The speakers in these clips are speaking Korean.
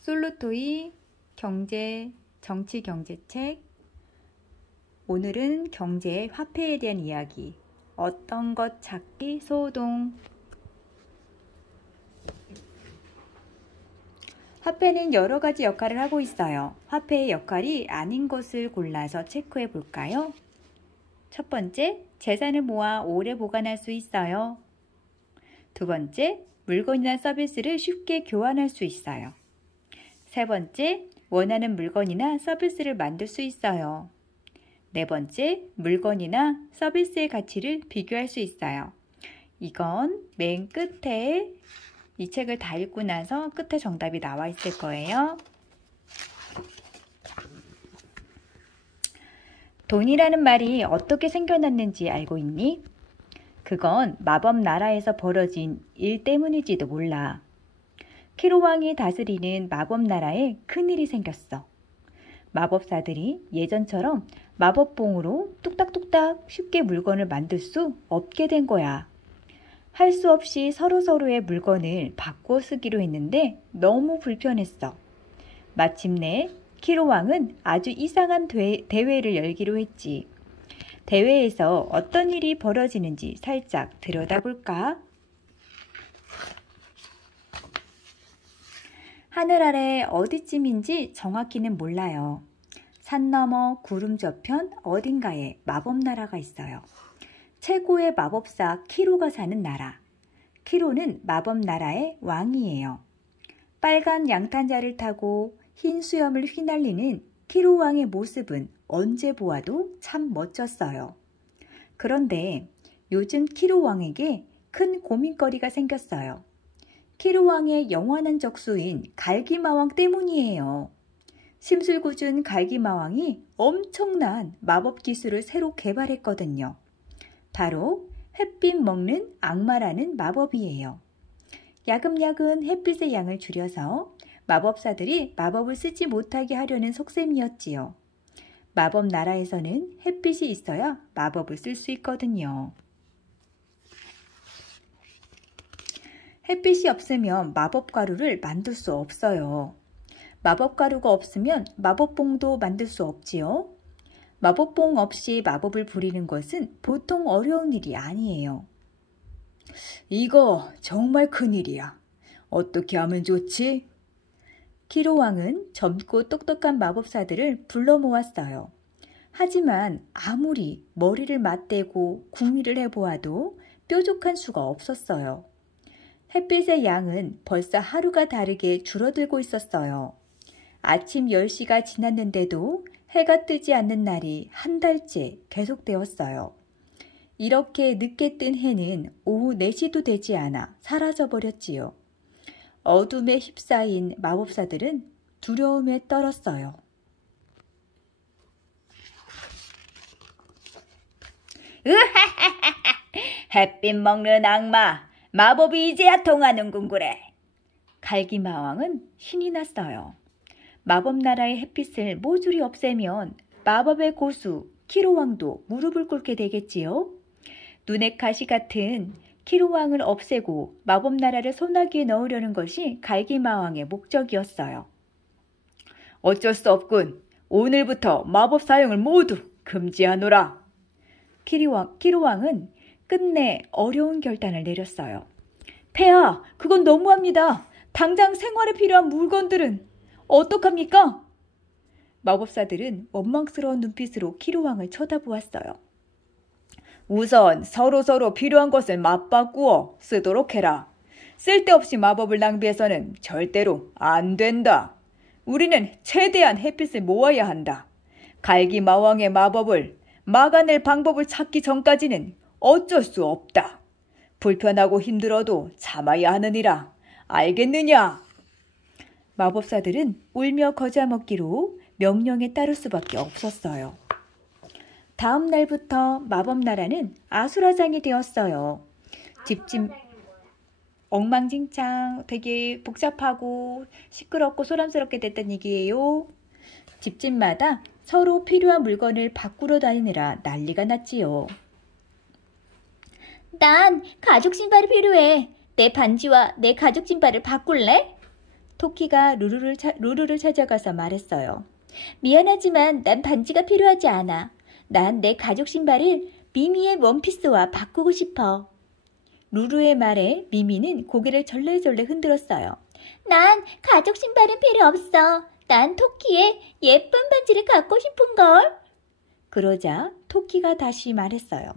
솔로토이 정치 경제책. 오늘은 경제 화폐에 대한 이야기. 어떤 것 찾기 소동. 화폐는 여러 가지 역할을 하고 있어요. 화폐의 역할이 아닌 것을 골라서 체크해 볼까요? 첫 번째, 재산을 모아 오래 보관할 수 있어요. 두 번째, 물건이나 서비스를 쉽게 교환할 수 있어요. 세 번째, 원하는 물건이나 서비스를 만들 수 있어요. 네 번째, 물건이나 서비스의 가치를 비교할 수 있어요. 이건 맨 끝에 이 책을 다 읽고 나서 끝에 정답이 나와 있을 거예요. 돈이라는 말이 어떻게 생겨났는지 알고 있니? 그건 마법 나라에서 벌어진 일 때문일지도 몰라. 키로왕이 다스리는 마법 나라에 큰일이 생겼어. 마법사들이 예전처럼 마법봉으로 뚝딱뚝딱 쉽게 물건을 만들 수 없게 된 거야. 할 수 없이 서로서로의 물건을 바꿔 쓰기로 했는데 너무 불편했어. 마침내 키로왕은 아주 이상한 대회를 열기로 했지. 대회에서 어떤 일이 벌어지는지 살짝 들여다볼까? 하늘 아래 어디쯤인지 정확히는 몰라요. 산 너머 구름 저편 어딘가에 마법나라가 있어요. 최고의 마법사 키로가 사는 나라. 키로는 마법나라의 왕이에요. 빨간 양탄자를 타고 흰 수염을 휘날리는 키로 왕의 모습은 언제 보아도 참 멋졌어요. 그런데 요즘 키로 왕에게 큰 고민거리가 생겼어요. 키로 왕의 영원한 적수인 갈기마왕 때문이에요. 심술궂은 갈기마왕이 엄청난 마법 기술을 새로 개발했거든요. 바로 햇빛 먹는 악마라는 마법이에요. 야금야금 햇빛의 양을 줄여서 마법사들이 마법을 쓰지 못하게 하려는 속셈이었지요. 마법 나라에서는 햇빛이 있어야 마법을 쓸 수 있거든요. 햇빛이 없으면 마법 가루를 만들 수 없어요. 마법 가루가 없으면 마법봉도 만들 수 없지요. 마법봉 없이 마법을 부리는 것은 보통 어려운 일이 아니에요. 이거 정말 큰일이야. 어떻게 하면 좋지? 키로 왕은 젊고 똑똑한 마법사들을 불러 모았어요. 하지만 아무리 머리를 맞대고 궁리를 해보아도 뾰족한 수가 없었어요. 햇빛의 양은 벌써 하루가 다르게 줄어들고 있었어요. 아침 10시가 지났는데도 해가 뜨지 않는 날이 한 달째 계속되었어요. 이렇게 늦게 뜬 해는 오후 4시도 되지 않아 사라져버렸지요. 어둠에 휩싸인 마법사들은 두려움에 떨었어요. 햇빛 먹는 악마! 마법이 이제야 통하는군 그래. 갈기마왕은 신이 났어요. 마법나라의 햇빛을 모조리 없애면 마법의 고수 키로왕도 무릎을 꿇게 되겠지요. 눈의 가시 같은 키로왕을 없애고 마법나라를 소나기에 넣으려는 것이 갈기마왕의 목적이었어요. 어쩔 수 없군. 오늘부터 마법 사용을 모두 금지하노라. 키로왕은 끝내 어려운 결단을 내렸어요. 폐하, 그건 너무합니다. 당장 생활에 필요한 물건들은 어떡합니까? 마법사들은 원망스러운 눈빛으로 키로왕을 쳐다보았어요. 우선 서로서로 필요한 것을 맞바꾸어 쓰도록 해라. 쓸데없이 마법을 낭비해서는 절대로 안 된다. 우리는 최대한 햇빛을 모아야 한다. 갈기마왕의 마법을 막아낼 방법을 찾기 전까지는 어쩔 수 없다. 불편하고 힘들어도 참아야 하느니라. 알겠느냐? 마법사들은 울며 거자먹기로 명령에 따를 수밖에 없었어요. 다음 날부터 마법나라는 아수라장이 되었어요. 집집 엉망진창, 되게 복잡하고 시끄럽고 소란스럽게 됐단 얘기예요. 집집마다 서로 필요한 물건을 바꾸러 다니느라 난리가 났지요. 난 가죽 신발이 필요해. 내 반지와 내 가죽 신발을 바꿀래? 토끼가 루루를 찾아가서 말했어요. 미안하지만 난 반지가 필요하지 않아. 난 내 가죽 신발을 미미의 원피스와 바꾸고 싶어. 루루의 말에 미미는 고개를 절레절레 흔들었어요. 난 가죽 신발은 필요 없어. 난 토끼의 예쁜 반지를 갖고 싶은걸. 그러자 토끼가 다시 말했어요.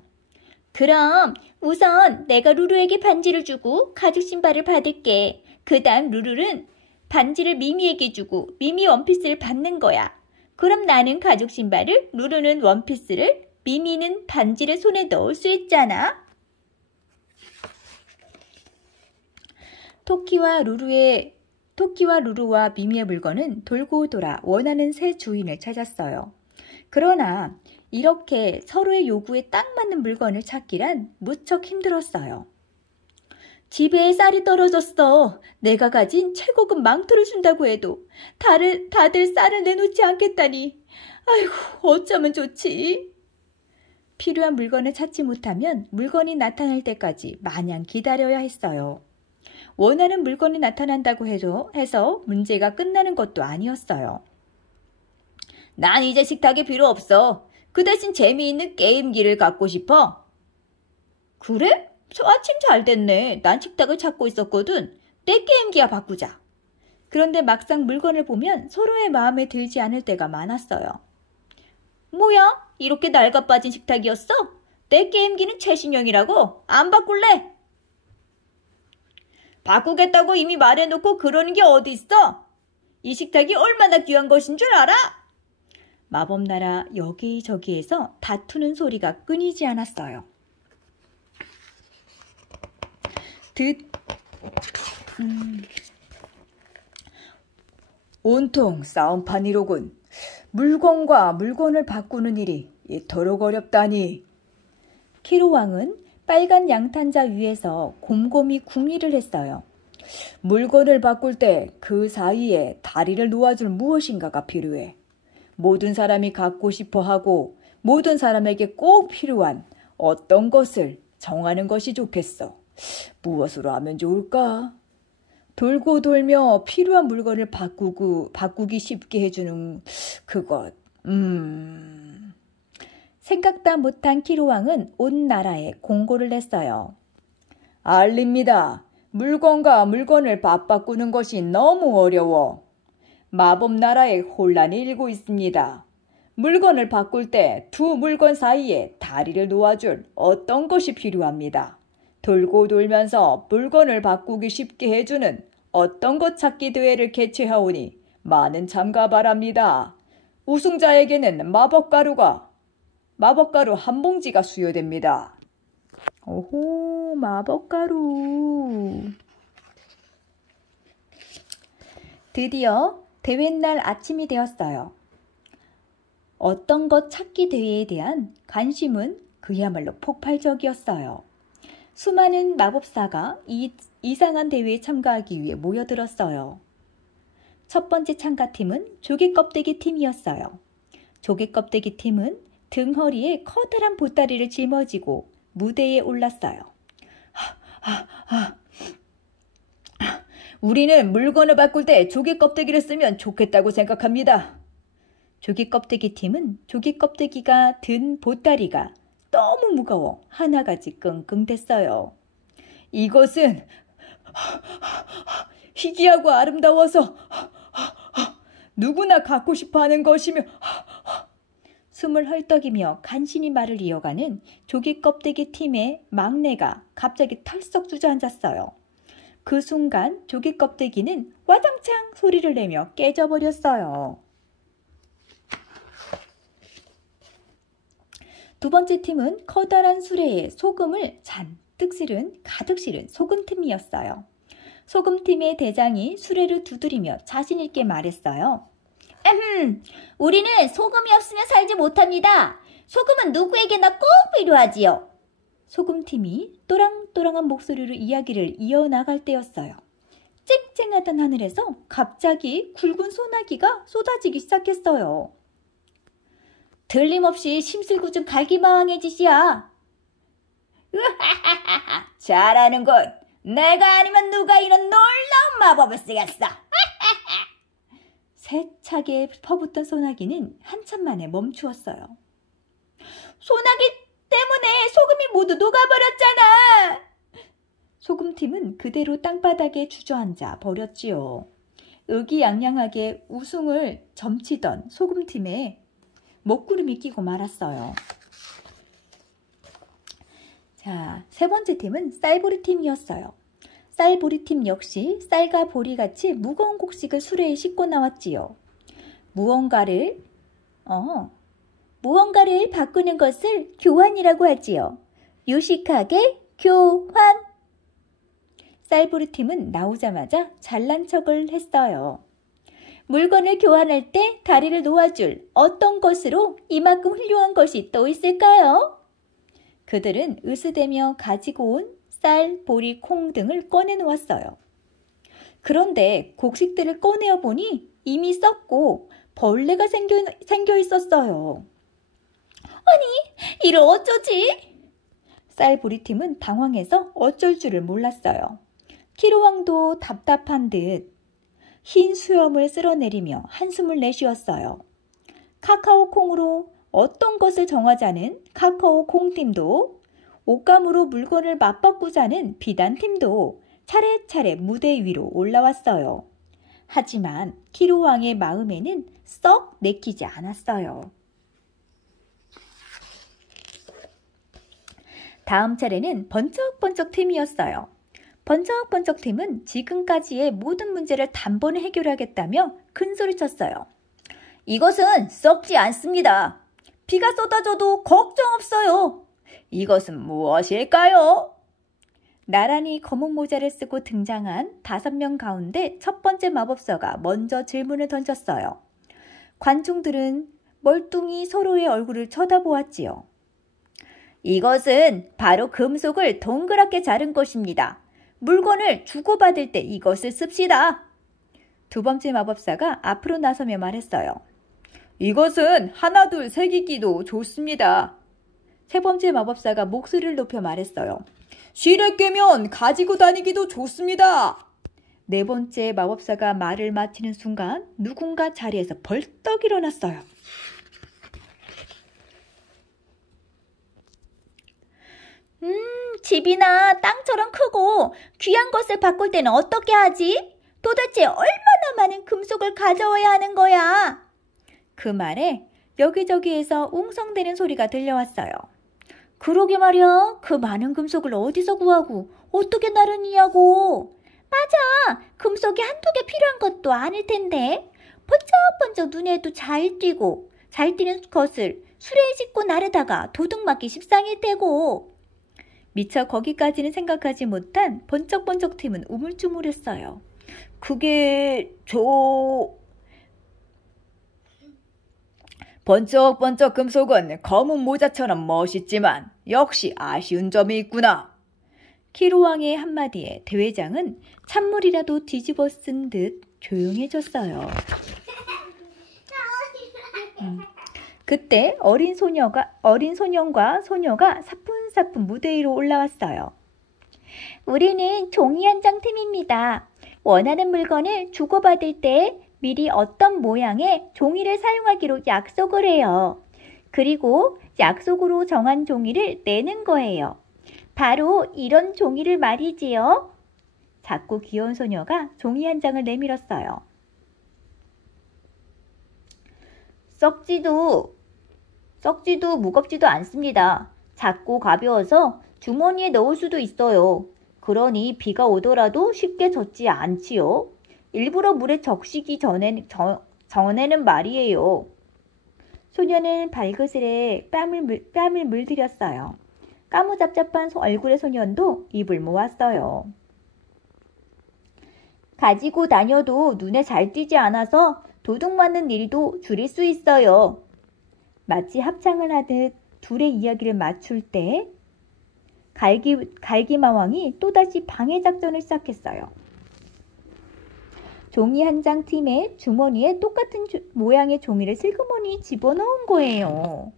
그럼 우선 내가 루루에게 반지를 주고 가죽 신발을 받을게. 그 다음 루루는 반지를 미미에게 주고 미미 원피스를 받는 거야. 그럼 나는 가죽 신발을, 루루는 원피스를, 미미는 반지를 손에 넣을 수 있잖아. 토끼와 루루와 미미의 물건은 돌고 돌아 원하는 새 주인을 찾았어요. 그러나 이렇게 서로의 요구에 딱 맞는 물건을 찾기란 무척 힘들었어요. 집에 쌀이 떨어졌어. 내가 가진 최고급 망토를 준다고 해도 다들 쌀을 내놓지 않겠다니. 아이고, 어쩌면 좋지. 필요한 물건을 찾지 못하면 물건이 나타날 때까지 마냥 기다려야 했어요. 원하는 물건이 나타난다고 해서 문제가 끝나는 것도 아니었어요. 난 이제 식탁이 필요 없어. 그 대신 재미있는 게임기를 갖고 싶어. 그래? 아침 잘 됐네. 난 식탁을 찾고 있었거든. 내 게임기야 바꾸자. 그런데 막상 물건을 보면 서로의 마음에 들지 않을 때가 많았어요. 뭐야? 이렇게 낡아빠진 식탁이었어? 내 게임기는 최신형이라고? 안 바꿀래? 바꾸겠다고 이미 말해놓고 그러는 게 어디 있어? 이 식탁이 얼마나 귀한 것인 줄 알아? 마법나라 여기저기에서 다투는 소리가 끊이지 않았어요. 온통 싸움판이로군. 물건과 물건을 바꾸는 일이 이토록 어렵다니. 키로왕은 빨간 양탄자 위에서 곰곰이 궁리를 했어요. 물건을 바꿀 때 그 사이에 다리를 놓아줄 무엇인가가 필요해. 모든 사람이 갖고 싶어 하고 모든 사람에게 꼭 필요한 어떤 것을 정하는 것이 좋겠어. 무엇으로 하면 좋을까? 돌고 돌며 필요한 물건을 바꾸기 쉽게 해주는 그것. 생각도 못한 키로왕은 온 나라에 공고를 냈어요. 알립니다. 물건과 물건을 바꾸는 것이 너무 어려워. 마법나라에 혼란이 일고 있습니다. 물건을 바꿀 때 두 물건 사이에 다리를 놓아줄 어떤 것이 필요합니다. 돌고 돌면서 물건을 바꾸기 쉽게 해주는 어떤 것 찾기 대회를 개최하오니 많은 참가 바랍니다. 우승자에게는 마법가루 한 봉지가 수여됩니다. 오호, 마법가루. 드디어 대회날 아침이 되었어요. 어떤 것 찾기 대회에 대한 관심은 그야말로 폭발적이었어요. 수많은 마법사가 이 이상한 대회에 참가하기 위해 모여들었어요. 첫 번째 참가팀은 조개껍데기 팀이었어요. 조개껍데기 팀은 등허리에 커다란 보따리를 짊어지고 무대에 올랐어요. 우리는 물건을 바꿀 때 조개껍데기를 쓰면 좋겠다고 생각합니다. 조개껍데기 팀은 조개껍데기가 든 보따리가 너무 무거워 하나가지 끙끙댔어요. 이것은 희귀하고 아름다워서 누구나 갖고 싶어하는 것이며 숨을 헐떡이며 간신히 말을 이어가는 조개껍데기 팀의 막내가 갑자기 털썩 주저앉았어요. 그 순간 조개껍데기는 와장창 소리를 내며 깨져버렸어요. 두 번째 팀은 커다란 수레에 소금을 잔뜩 가득 실은 소금팀이었어요. 소금팀의 대장이 수레를 두드리며 자신있게 말했어요. 우리는 소금이 없으면 살지 못합니다. 소금은 누구에게나 꼭 필요하지요. 소금팀이 또랑또랑한 목소리로 이야기를 이어나갈 때였어요. 쨍쨍하던 하늘에서 갑자기 굵은 소나기가 쏟아지기 시작했어요. 틀림없이 심술궂은 갈기망의 짓이야. 으하하하하, 잘하는군. 내가 아니면 누가 이런 놀라운 마법을 쓰겠어. 세차게 퍼붓던 소나기는 한참 만에 멈추었어요. 소나기 때문에 소금이 모두 녹아버렸잖아. 소금팀은 그대로 땅바닥에 주저앉아 버렸지요. 의기양양하게 우승을 점치던 소금팀에 먹구름이 끼고 말았어요. 자, 세 번째 팀은 쌀보리팀이었어요. 쌀보리팀 역시 쌀과 보리같이 무거운 곡식을 수레에 싣고 나왔지요. 무언가를 바꾸는 것을 교환이라고 하지요. 유식하게 교환. 쌀보리팀은 나오자마자 잘난 척을 했어요. 물건을 교환할 때 다리를 놓아줄 어떤 것으로 이만큼 훌륭한 것이 또 있을까요? 그들은 으스대며 가지고 온 쌀, 보리, 콩 등을 꺼내놓았어요. 그런데 곡식들을 꺼내어 보니 이미 썩고 벌레가 생겨 있었어요. 아니, 이를 어쩌지? 쌀보리팀은 당황해서 어쩔 줄을 몰랐어요. 키로왕도 답답한 듯 흰 수염을 쓸어내리며 한숨을 내쉬었어요. 카카오 콩으로 어떤 것을 정하자는 카카오 콩팀도, 옷감으로 물건을 맞바꾸자는 비단팀도 차례차례 무대 위로 올라왔어요. 하지만 키로왕의 마음에는 썩 내키지 않았어요. 다음 차례는 번쩍번쩍 팀이었어요. 번쩍번쩍 팀은 지금까지의 모든 문제를 단번에 해결하겠다며 큰소리쳤어요. 이것은 썩지 않습니다. 비가 쏟아져도 걱정 없어요. 이것은 무엇일까요? 나란히 검은 모자를 쓰고 등장한 5명 가운데 첫 번째 마법사가 먼저 질문을 던졌어요. 관중들은 멀뚱히 서로의 얼굴을 쳐다보았지요. 이것은 바로 금속을 동그랗게 자른 것입니다. 물건을 주고받을 때 이것을 씁시다. 두 번째 마법사가 앞으로 나서며 말했어요. 이것은 하나 둘 새기기도 좋습니다. 세 번째 마법사가 목소리를 높여 말했어요. 실에 꿰면 가지고 다니기도 좋습니다. 네 번째 마법사가 말을 마치는 순간 누군가 자리에서 벌떡 일어났어요. 집이나 땅처럼 크고 귀한 것을 바꿀 때는 어떻게 하지? 도대체 얼마나 많은 금속을 가져와야 하는 거야? 그 말에 여기저기에서 웅성대는 소리가 들려왔어요. 그러게 말이야. 그 많은 금속을 어디서 구하고 어떻게 나르느냐고. 맞아. 금속이 한두 개 필요한 것도 아닐 텐데. 번쩍번쩍 눈에도 잘 띄고 잘 띄는 것을 수레에 싣고 나르다가 도둑 맞기 십상일 테고. 미처 거기까지는 생각하지 못한 번쩍번쩍 팀은 우물쭈물했어요. 그게 번쩍번쩍 금속은 검은 모자처럼 멋있지만 역시 아쉬운 점이 있구나. 키로왕의 한마디에 대회장은 찬물이라도 뒤집어 쓴 듯 조용해졌어요. 그때 어린 소년과 소녀가 사뿐사뿐 무대 위로 올라왔어요. 우리는 종이 한 장 팀입니다. 원하는 물건을 주고받을 때 미리 어떤 모양의 종이를 사용하기로 약속을 해요. 그리고 약속으로 정한 종이를 내는 거예요. 바로 이런 종이를 말이지요. 작고 귀여운 소녀가 종이 한 장을 내밀었어요. 썩지도 무겁지도 않습니다. 작고 가벼워서 주머니에 넣을 수도 있어요. 그러니 비가 오더라도 쉽게 젖지 않지요. 일부러 물에 적시기 전에는 말이에요. 소녀는 발그스레 뺨을 물들였어요. 까무잡잡한 얼굴의 소년도 입을 모았어요. 가지고 다녀도 눈에 잘 띄지 않아서 도둑 맞는 일도 줄일 수 있어요. 마치 합창을 하듯 둘의 이야기를 맞출 때 갈기마왕이 또다시 방해 작전을 시작했어요. 종이 한 장 팀의 주머니에 똑같은 모양의 종이를 슬그머니 집어넣은 거예요.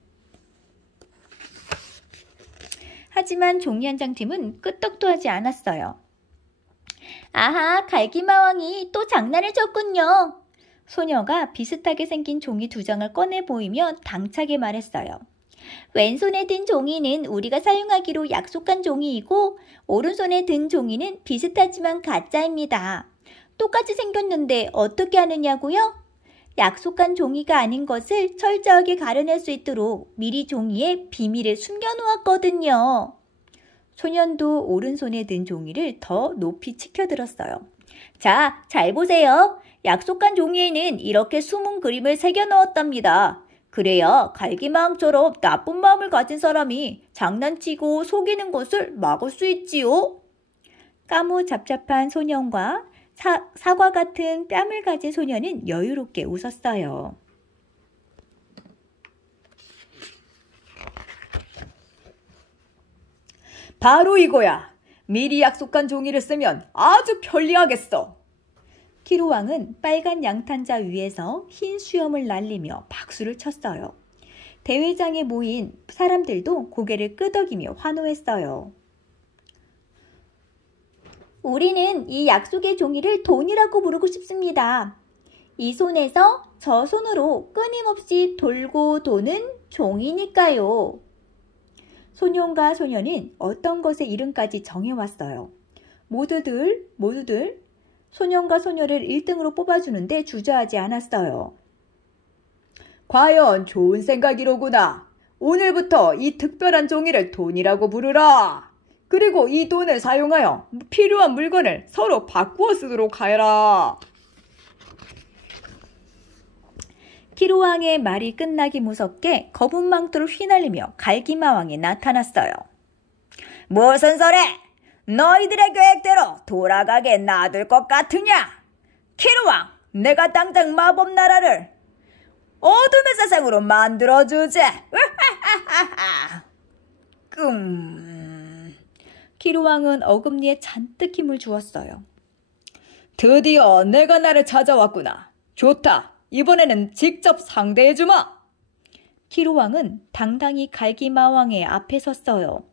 하지만 종이 한 장 팀은 끄떡도 하지 않았어요. 아하, 갈기마왕이 또 장난을 쳤군요. 소녀가 비슷하게 생긴 종이 2장을 꺼내 보이며 당차게 말했어요. 왼손에 든 종이는 우리가 사용하기로 약속한 종이이고 오른손에 든 종이는 비슷하지만 가짜입니다. 똑같이 생겼는데 어떻게 하느냐고요? 약속한 종이가 아닌 것을 철저하게 가려낼 수 있도록 미리 종이에 비밀을 숨겨놓았거든요. 소년도 오른손에 든 종이를 더 높이 치켜들었어요. 자, 잘 보세요. 약속한 종이에는 이렇게 숨은 그림을 새겨넣었답니다. 그래야 갈기마왕처럼 나쁜 마음을 가진 사람이 장난치고 속이는 것을 막을 수 있지요. 까무잡잡한 소년과 사과 같은 뺨을 가진 소년은 여유롭게 웃었어요. 바로 이거야. 미리 약속한 종이를 쓰면 아주 편리하겠어. 키루왕은 빨간 양탄자 위에서 흰 수염을 날리며 박수를 쳤어요. 대회장에 모인 사람들도 고개를 끄덕이며 환호했어요. 우리는 이 약속의 종이를 돈이라고 부르고 싶습니다. 이 손에서 저 손으로 끊임없이 돌고 도는 종이니까요. 소년과 소녀는 어떤 것의 이름까지 정해왔어요. 모두들 소년과 소녀를 1등으로 뽑아주는데 주저하지 않았어요. 과연 좋은 생각이로구나. 오늘부터 이 특별한 종이를 돈이라고 부르라. 그리고 이 돈을 사용하여 필요한 물건을 서로 바꾸어 쓰도록 하여라. 키루왕의 말이 끝나기 무섭게 검은 망토를 휘날리며 갈기마왕이 나타났어요. 무슨 소리? 너희들의 계획대로 돌아가게 놔둘 것 같으냐? 키루왕, 내가 당장 마법 나라를 어둠의 세상으로 만들어주지. 키루왕은 어금니에 잔뜩 힘을 주었어요. 드디어 내가 나를 찾아왔구나. 좋다. 이번에는 직접 상대해주마. 키루왕은 당당히 갈기마왕의 앞에 섰어요.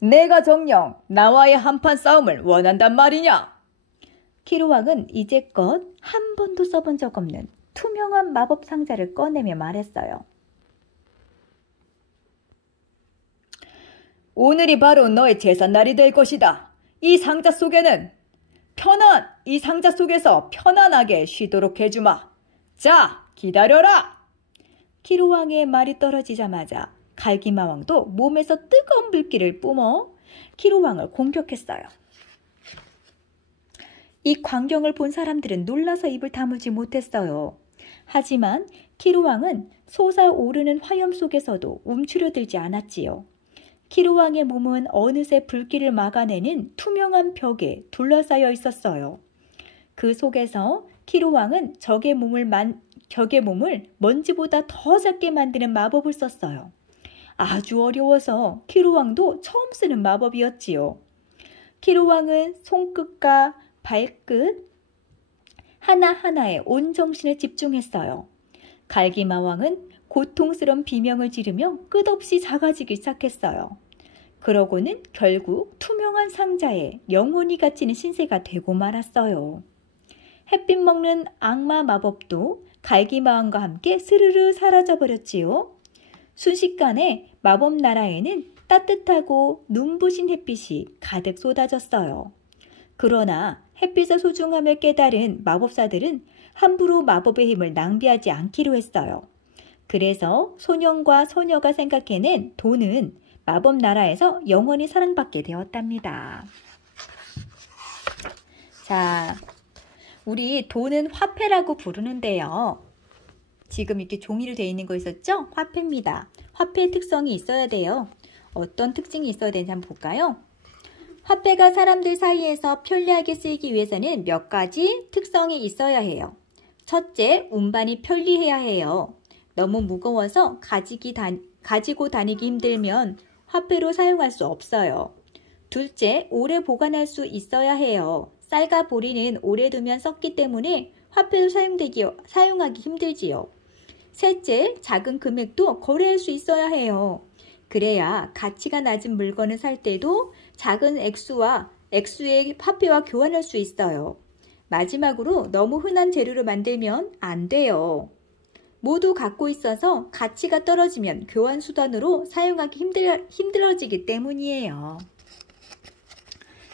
내가 정녕 나와의 한판 싸움을 원한단 말이냐? 키루왕은 이제껏 한 번도 써본 적 없는 투명한 마법 상자를 꺼내며 말했어요. 오늘이 바로 너의 제삿날이 될 것이다. 이 상자 속에서 편안하게 쉬도록 해주마. 자, 기다려라. 키루왕의 말이 떨어지자마자 갈기마왕도 몸에서 뜨거운 불길을 뿜어 키루왕을 공격했어요. 이 광경을 본 사람들은 놀라서 입을 다물지 못했어요. 하지만 키루왕은 솟아오르는 화염 속에서도 움츠러들지 않았지요. 키루왕의 몸은 어느새 불길을 막아내는 투명한 벽에 둘러싸여 있었어요. 그 속에서 키루왕은 적의 몸을 먼지보다 더 작게 만드는 마법을 썼어요. 아주 어려워서 키루왕도 처음 쓰는 마법이었지요. 키루왕은 손끝과 발끝 하나하나에 온 정신을 집중했어요. 갈기마왕은 고통스러운 비명을 지르며 끝없이 작아지기 시작했어요. 그러고는 결국 투명한 상자에 영원히 갇히는 신세가 되고 말았어요. 햇빛 먹는 악마 마법도 갈기마왕과 함께 스르르 사라져버렸지요. 순식간에 마법 나라에는 따뜻하고 눈부신 햇빛이 가득 쏟아졌어요. 그러나 햇빛의 소중함을 깨달은 마법사들은 함부로 마법의 힘을 낭비하지 않기로 했어요. 그래서 소년과 소녀가 생각해낸 돈은 마법 나라에서 영원히 사랑받게 되었답니다. 자, 우리 돈은 화폐라고 부르는데요. 지금 이렇게 종이로 되어 있는 거 있었죠? 화폐입니다. 화폐의 특성이 있어야 돼요. 어떤 특징이 있어야 되는지 한번 볼까요? 화폐가 사람들 사이에서 편리하게 쓰이기 위해서는 몇 가지 특성이 있어야 해요. 첫째, 운반이 편리해야 해요. 너무 무거워서 가지고 다니기 힘들면 화폐로 사용할 수 없어요. 둘째, 오래 보관할 수 있어야 해요. 쌀과 보리는 오래 두면 썩기 때문에 화폐로 사용하기 힘들지요. 셋째, 작은 금액도 거래할 수 있어야 해요. 그래야 가치가 낮은 물건을 살 때도 작은 액수의 화폐와 교환할 수 있어요. 마지막으로 너무 흔한 재료로 만들면 안 돼요. 모두 갖고 있어서 가치가 떨어지면 교환 수단으로 사용하기 힘들어지기 때문이에요.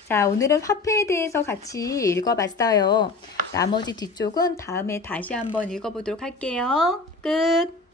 자, 오늘은 화폐에 대해서 같이 읽어봤어요. 나머지 뒤쪽은 다음에 다시 한번 읽어보도록 할게요. 끝!